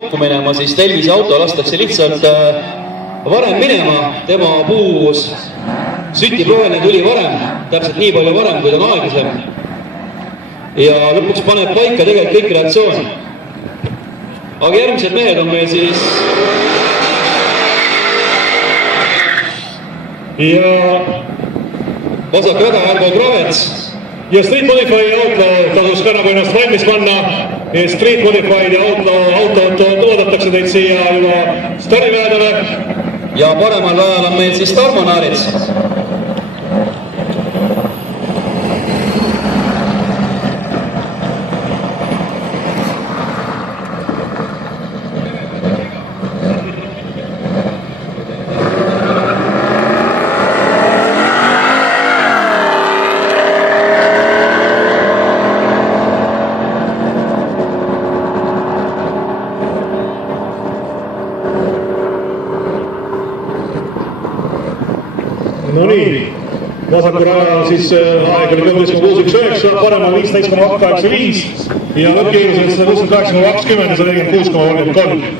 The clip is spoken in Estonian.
minema, siis Telvise auto lastakse lihtsalt varem minema, tema puus sütiproovene tuli varem, täpselt nii palju varem, kui ta on aeglasem. Ja lõpuks paneb paika tegelikult kõik reaktsioon. Aga järgmised mehed on meil siis... Ja vasak rada Arvo Kravets. Ja Street Modify auto tasus ka nagu ennast valmis panna. Ja Street Modified ja autot oodatakse teid siia juba stariväedele. Ja paremal rajal on meil siis Tarmo Naarits. No nii, vasaku raja siis aeg oli 13,619, paremal 15,85 ja lõppkiirusel 168,20 ja 146,33.